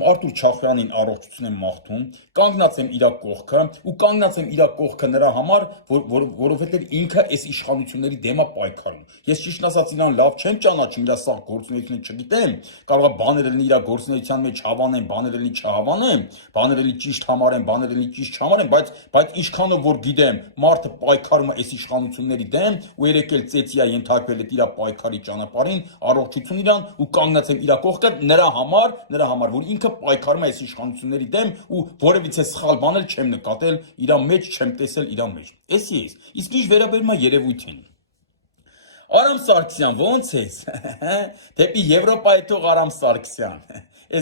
Արտուր Չախյանին առողջություն եմ մաղթում, կանգնած եմ իր կողքը ու կանգնած եմ իր կողքը նրա համար, որովհետև ինքը այս իշխանությունների դեմ է պայքարում։ Ես ճիշտն ասած իրան լավ չեմ ճանաչում, իր սաղ գործունեությունը չգիտեմ, կարող է բաներ լինի իր գործունեության մեջ հավանեմ, բաներ լինի չհավանեմ, բաներ լինի ճիշտ համարեմ, բաներ լինի ճիշտ չհամարեմ, բայց ինչքանով որ գիտեմ, մարդը պայքարում է այս իշխանությունների դեմ ու երեք էլ ծեծի է ենթարկվել իր պայքարի ճանապարհին, առողջություն իրան ու կանգնած եմ իր կողքը նրա համար, որ ինքը պայքարում է այս իշխանությունների դեմ ու որևիցե սխալ բան էլ չեմ նկատել իր մեջ, չեմ տեսել իր մեջ։ Էսի էս։ Իսկ ինչ վերաբերում է երևույթին։ Արամ Սարգսյան, ո՞նց ես։ Դեպի Եվրոպա է թող Արամ Սարգսյան։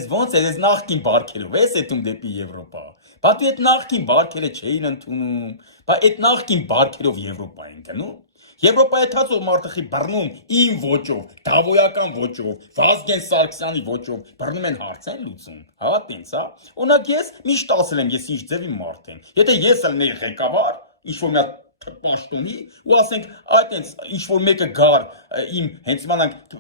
Էս ո՞նց է, էս նախքին բարքերով ես եթում դեպի Եվրոպա։ Բա դու այդ նախքին բարքերը չէին ընդունում։ Բա այդ նախքին բարքերով Եվրոպա են գնում։ Եվրոպայի թացող մարդը բռնում իմ ոճով, դավոյական ոճով, Վազգեն Սարգսյանի ոճով, բռնում են հարց են լուծում, հա, տենց, հա։ Օրինակ ես միշտ ասել եմ, ես ինչ ձևի մարդ եմ։ Եթե ես ելնեի ղեկավար, ինչ-որ մի պաշտոնի ու ասենք այտենց ինչ-որ մեկը գար իմ հենց մանանք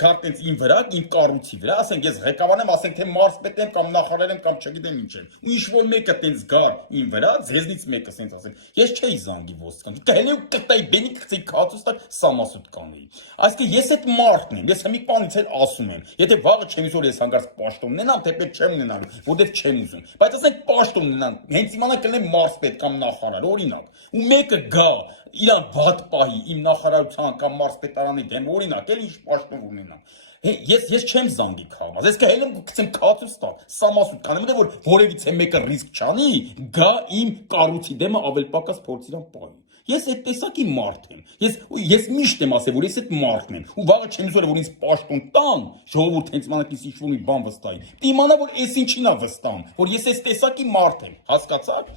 գար տենց իմ վրա, իմ կառույցի վրա, ասենք ես ղեկավարն եմ, ասենք թե մարզպետ եմ կամ նախարար եմ կամ չգիտեմ ինչ եմ։ Ինչ-որ մեկը տենց գար իմ վրա, ձեզնից մեկը սենց ասենք, ես չէի զանգի ոստիկան։ Կհենեի ու կտայի բենի կծեի քացուստակ սամասուտ կանեի։ Այսինքն ես այդ մարդն եմ, ես մի բանից էլ ասում եմ։ Եթե վաղը չեմ ուզում ես հանգարց պաշտոն ունենամ, թեպետ չեմ ունենալու, որտեվ չեմ ուզում։ Բայց ասենք պաշտոն ունենամ, հենց իմանա կլինեմ մարզպետ կամ նախարար, օրինակ։ Ու մեկը գա իրան վատ պահի իմ նախարարության կամ մարզպետարանի դեմ, օրինակ, էլ ինչ պաշտոն ունենամ։ Ես չեմ զանգի քաղաք, ես կհելեմ գցեմ քացուստակ, սամասուտ կանեմ, որ որևիցե մեկը ռիսկ չանի, գա իմ կառույցի դեմը ավել պակաս փորձ իրան պահի։ Ես այդ տեսակի մարդ եմ։ Ես միշտ եմ ասել, որ ես այդ մարդն եմ։ Ու վաղը չեմ ուզում, որ ինձ պաշտոն տան, ժողովուրդ հենց մանակից ինչ-որ մի բան վստահի։ Դիմանա, որ ես ինչին է վստահում, որ ես այս տեսակի մարդ եմ, հասկացաք։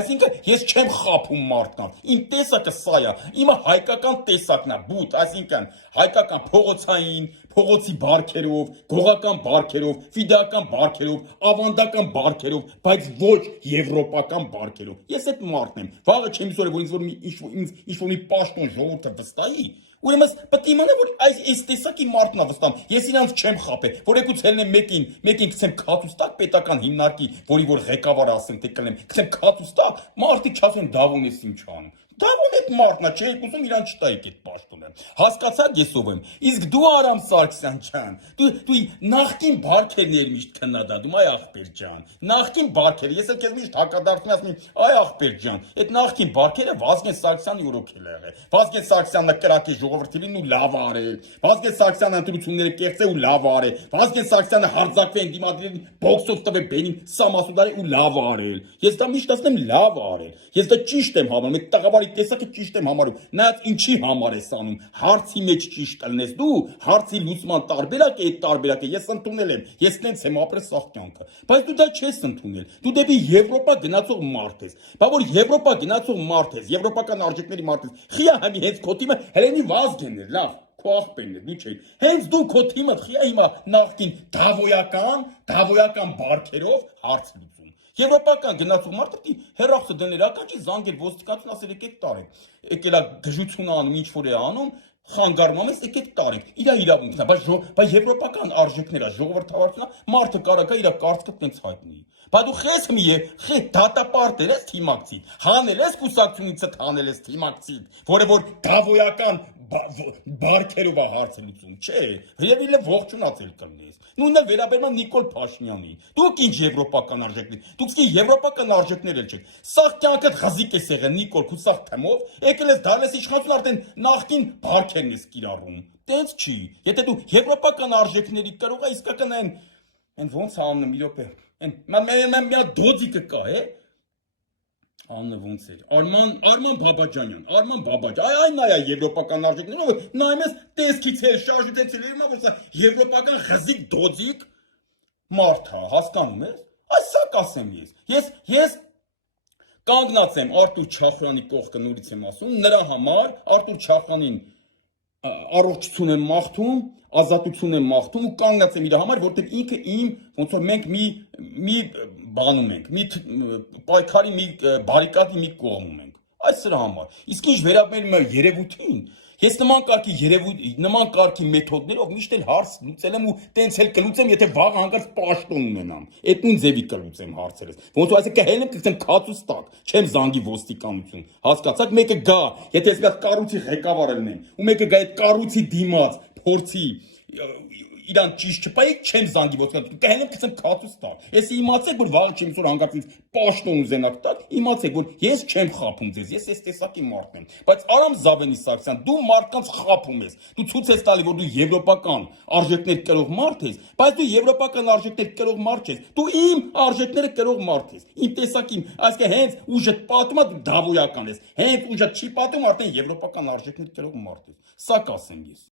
Այսինքն ես չեմ խափում մարդկանց։ Իմ տեսակը սա է, իմը հայկական տեսակն է, բութ, այսինքն հայկական փողոցային, փողոցի բարքերով, գողական բարքերով, ֆիդեական բարքերով, ավանդական բարքերով, բայց ոչ եվրոպական բարքերով։ Ես այդ մարդն եմ։ Վաղը չեմ ուզում, որ ինչ-որ մի պաշտոն ժողովուրդը վստահի։ Ուրեմն պետք է իմանա, որ այս տեսակի մարդն է վստահում։ Ես իրանց չեմ խափել, որ եկուց հելնեմ մեկին գցեմ քացուստակ պետական հիմնարկի, որի որ ղեկավարը ասեմ թե կլեմ, գցեմ քացուստակ, մարդիկ չասեն դավոն ես ինչ անում։ Դավոն այդ մարդն է, չէ, ուզում իրան չտայիք այդ պաշտոնը։ Հասկացաք ես ով եմ։ Իսկ դու Արամ Սարգսյան ջան, դու նախքին բարքերն ես միշտ քննադատում, այ ախպեր ջան։ Նախքին բարքերը, ես էլ քեզ միշտ հակադարձում ասում եմ, այ ախպեր ջան, այդ նախքին բարքերը Վազգեն Սարգսյանի օրոքել է եղել։ Վազգեն Սարգսյանը կրակի ժողովրդին ու լավ արել։ Վազգեն Սարգսյանը ընտրությունները կեղծել ու լավ արել։ Վազգեն Սարգսյանը հարձակվել դիմադրին բոքսով տվել բենին սամասուդարի ու լավ արել։ Ես դա միշտ ասում եմ լավ արել։ Ես դա ճիշտ եմ համարում, այդ տղավարի տեսակը ճիշտ եմ համարում։ Նայած ինչի համար ես անում։ Հարցի մեջ ճիշտ ելնես դու, հարցի լուծման տարբերակ է, այդ տարբերակը ես ընդունել եմ։ Ես տենց եմ ապրել սաղ կյանքը։ Բայց դու դա չես ընդունել։ Դու դեպի Եվրոպա գնացող մարդ ես։ Բա որ Եվրոպա գնացող մարդ ես, եվրոպական արժեքների մարդ ես։ Խիա համի հենց քո թիմը Հելենի Վազգենն էր, լավ։ Քո աղբերն է, դու չէ։ Հենց դու քո թիմը խիա հիմա նախքին դավոյական բարքերով հարց լուծում։ Եվրոպական գնացող մարդը դի հերախոսը դներ ականջի զանգել ոստիկանություն ասել եկեք տարեք։ Եկել է դժություն անում, ինչ որ է անում, խանգարում ես եկեք տարեք։ Իրա իրավունքն է, բայց եվրոպական արժեքները, ժողովրդավարությունը մարդը կարող է իր կարծիքը տենց հայտնի։ Բա դու խես մի դատապարտել ես թիմակցի, հանել ես կուսակցությունից հանել ես թիմակցի, որը որ դավոյական բարքերով է հարցը լուծում, չէ, եւ իլը ողջունացել կլնես։ Նույնն է վերաբերում Նիկոլ Փաշինյանի։ Դուք ինչ եվրոպական արժեքներ, դուք ի եվրոպական արժեքներ էլ չեք։ Սաղ կյանքդ խզիկ ես եղել Նիկոլ քու սաղ թեմով, եկել ես դալես իշխանություն արդեն նախքին բարքերն ես կիրառում։ Տենց չի։ Եթե դու եվրոպական արժեքների կարող ես իսկական այն ոնց անում մի րոպե։ Այն մի դոձիկը կա, Աննը ոնց էր։ Արման Բաբաջանյան, այն նայա եվրոպական արժեքները, նայում ես տեսքից էլ շարժուտից էլ իմա, որ սա եվրոպական խզիկ դոձիկ մարդ է, հասկանում ես։ Այս սա կասեմ ես կանգնած եմ Արտուր Չախյանի կողքը, նորից եմ ասում, նրա համար Արտուր Չախյանին առողջություն եմ մաղթում, ազատություն եմ մաղթում ու կանգնած եմ իր համար, որտեղ ինքը իմ ոնց որ մենք մի բանում ենք, մի պայքարի մի բարիկադի մի կողմում ենք։ Այս սրա համար։ Իսկ ինչ վերաբերում է երևույթին, Ես նման կարգի երևույթ, նման կարգի մեթոդներով միշտ էլ հարց լուծել եմ ու տենց էլ կլուծեմ, եթե վաղ հանկարծ պաշտոն ունենամ։ Այդ նույն ձևի կլուծեմ հարցերս։ Ոնց որ այսը կհելեմ կգցեմ քացուստակ, չեմ զանգի ոստիկանություն։ Հասկացաք, մեկը գա, եթե ես մի հատ կառույցի ղեկավարը լինեմ, ու մեկը գա այդ կառույցի դիմաց, փորձի իրան ճիշտ չպայի, չեմ զանգի ոստիկանություն, կհելեմ կգցեմ քացուստակ։ Ես իմացեք, որ վաղ չեմ որ հանկարծ ինձ պաշտոն ուզենաք տալ, իմացեք, որ ես չեմ խափում ձեզ, ես այս տեսակի մարդ եմ։ Բայց Արամ Զավենի Սարգսյան, դու մարդկանց խափում ես։ Դու ցույց ես տալի, որ դու եվրոպական արժեքներ կրող մարդ ես, բայց դու եվրոպական արժեքներ կրող մարդ ես։ Դու իմ արժեքները կրող մարդ ես։ Իմ տեսակին, այսինքն հենց ուժը պատում է դու դավոյական ես։ Հենց ուժը չի պատում, արդեն եվրոպական արժեքներ կրող մարդ ես։ Սա կասեմ ես։